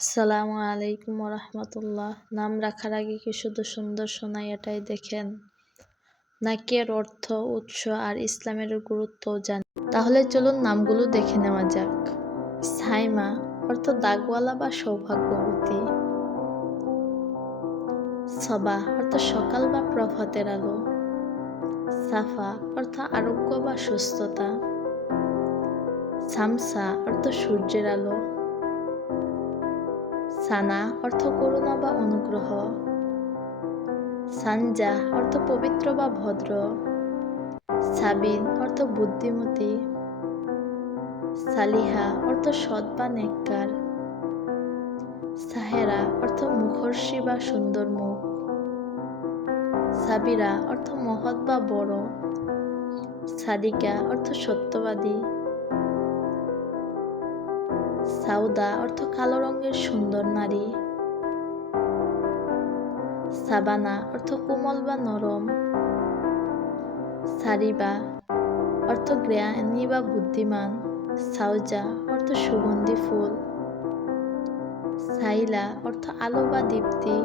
আসসালামু আলাইকুম রহমতুল্লাহ। নাম রাখার আগে কি শুধু সুন্দর শোনায় এটাই দেখেন, নাকি এর অর্থ, উৎস আর ইসলামের গুরুত্বও জানেন? তাহলে চলুন নামগুলো দেখে নেওয়া যাক। সাইমা অর্থ দাগওয়ালা বা সৌভাগ্যবতী। সবা অর্থ সকাল বা প্রভাতের আলো। সাফা অর্থ আরোগ্য বা সুস্থতা। সামসা অর্থ সূর্যের আলো। সানা অর্থ করুণা বা অনুগ্রহ। সানজা অর্থ পবিত্র বা ভদ্র। সাবিন অর্থ বুদ্ধিমতী। সালিহা অর্থ সৎ বা নেককার। সাহেরা অর্থ মুখর্ষী বা সুন্দর মুখ। সাবিরা অর্থ মহৎ বা বড়। সাদিকা অর্থ সত্যবাদী। সাউদা অর্থ কালো রঙের সুন্দর নারী। সাবানা অর্থ কোমল বা নরম। সারিবা অর্থ জ্ঞানী বা বুদ্ধিমান। সাউজা অর্থ সুগন্ধি ফুল। সাইলা অর্থ আলো বা দীপ্তি।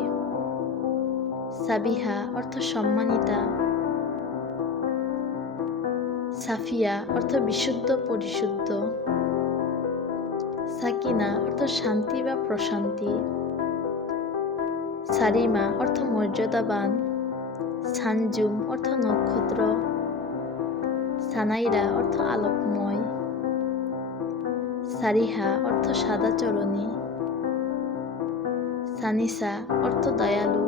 সাবিহা অর্থ সম্মানিতা। সাফিয়া অর্থ বিশুদ্ধ পরিশুদ্ধ। সাকিনা অর্থ শান্তি বা প্রশান্তি। সারিমা অর্থ মর্যাদাবান। সানজুম অর্থ নক্ষত্র। সানাইরা অর্থ আলোকময়। সারিহা অর্থ সাদা চরণী। সানিসা অর্থ দয়ালু।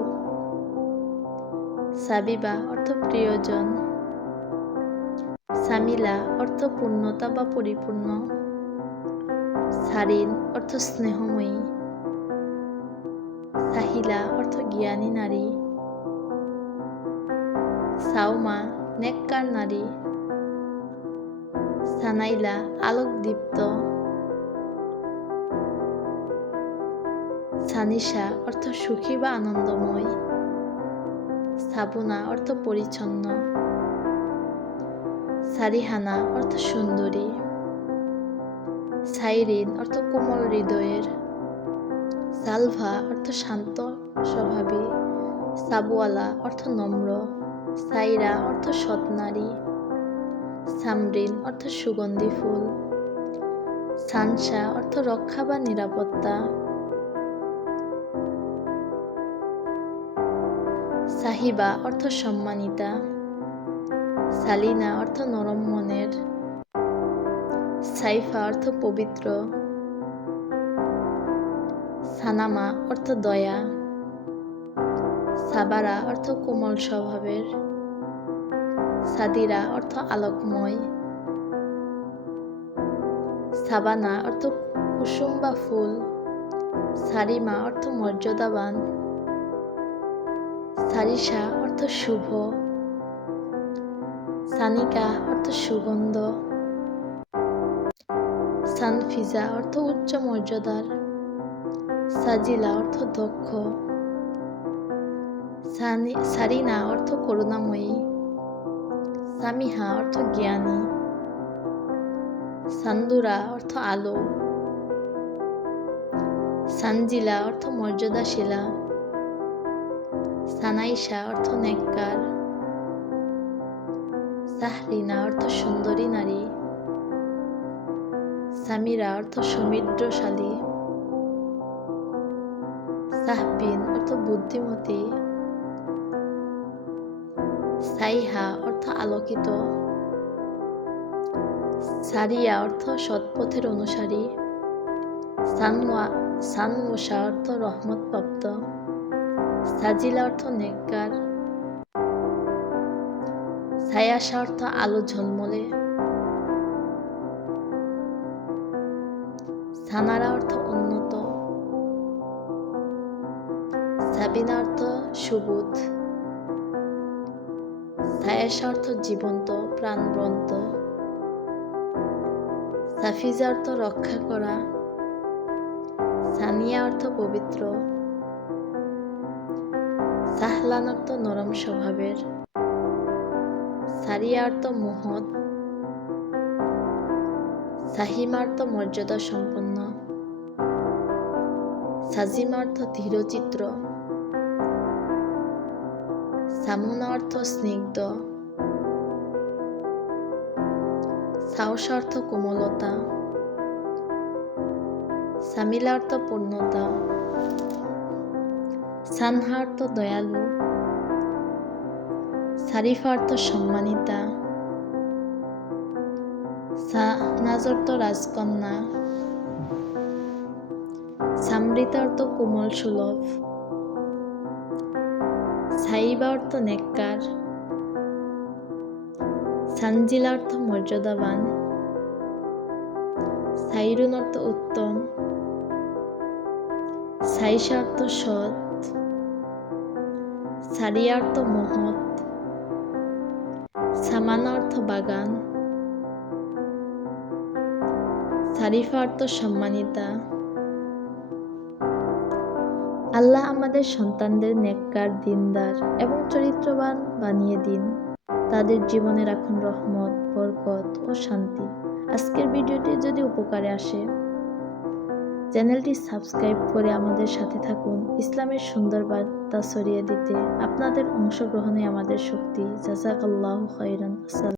সাবিবা অর্থ প্রিয়জন। সামিলা অর্থ পূর্ণতা বা পরিপূর্ণ। সারিন অর্থ স্নেহময়ী। সাহিলা অর্থ জ্ঞানী নারী। সাউমা নেককার নারী। সানাইলা আলোকদীপ্ত। সানিশা অর্থ সুখী বা আনন্দময়। সাবুনা অর্থ পরিচ্ছন্ন। সারিহানা অর্থ সুন্দরী। সাইরিন অর্থ কোমল হৃদয়ের। সালভা অর্থ শান্ত স্বভাবী। সাবওয়ালা অর্থ নম্র। সাইরা অর্থ সৎ নারী। সামরিন অর্থ সুগন্ধি ফুল। সানসা অর্থ রক্ষা বা নিরাপত্তা। সাহিবা অর্থ সম্মানিতা। সালিনা অর্থ নরম মনের। সাইফা অর্থ পবিত্র। সানামা অর্থ দয়া। সাবারা অর্থ কোমল স্বভাবের। সাদিরা অর্থ আলোকময়। সাবানা অর্থ কুসুম বা ফুল। সারিমা অর্থ মর্যাদাবান। সারিসা অর্থ শুভ। সানিকা অর্থ সুগন্ধ। সানফিজা অর্থ উচ্চ মর্যাদার। সাজিলা অর্থ দক্ষ। সারিনা অর্থ করুণাময়ী। সামিহা অর্থ জ্ঞানী। সান্দুরা অর্থ আলো। সানজিলা অর্থ মর্যাদাশীলা। সানাইশা অর্থ নেককার। সাহরিনা অর্থ সুন্দরী নারী। সামিরা অর্থ সমৃদ্ধশালী। সাহবিন অর্থ বুদ্ধিমতী। সাইহা অর্থ আলোকিত। সারিয়া অর্থ সৎপথের অনুসারী। সানওয়াশা অর্থ রহমতপ্রাপ্ত। সাজিলা অর্থ নেককার। সায়াসা অর্থ আলো ঝলমলে। সানারা অর্থ উন্নত। সাবিনা অর্থ সুবোধ। সায়াসা অর্থ জীবন্ত প্রাণবন্ত। সাফিজা অর্থ রক্ষা করা। সানিয়া অর্থ পবিত্র। সাহলান অর্থ নরম স্বভাবের। সারিয়া অর্থ মহৎ। সাহিমা অর্থ মর্যাদা সম্পন্ন। সাজিমা অর্থ ধীরচিত্র, সামুনা অর্থ স্নিগ্ধ, সাহস অর্থ কোমলতা, সামিলা অর্থ পূর্ণতা, সানহা অর্থ দয়ালু, সারিফা অর্থ সম্মানিতা, সাহনাজ অর্থ রাজকন্যা, সামৃতা অর্থ কোমল সুলভ, সাইবা অর্থ নেককার, সানজিলা অর্থ মর্যাদাবান, সাইরুন অর্থ উত্তম, সাইসা অর্থ সৎ, সারিয়া অর্থ মহৎ, সামানা অর্থ বাগান, সারিফা অর্থ সম্মানিতা। আল্লাহ আমাদের সন্তানদের নেককার, দিনদার এবং চরিত্রবান বানিয়ে দিন। তাদের জীবনে রাখুন রহমত, বরকত ও শান্তি। আজকের ভিডিওটি যদি উপকারে আসে, চ্যানেলটি সাবস্ক্রাইব করে আমাদের সাথে থাকুন। ইসলামের সুন্দর বার্তা ছড়িয়ে দিতে আপনাদের অংশগ্রহণে আমাদের শক্তি। জাযাকাল্লাহু খাইরান। আসসালাম।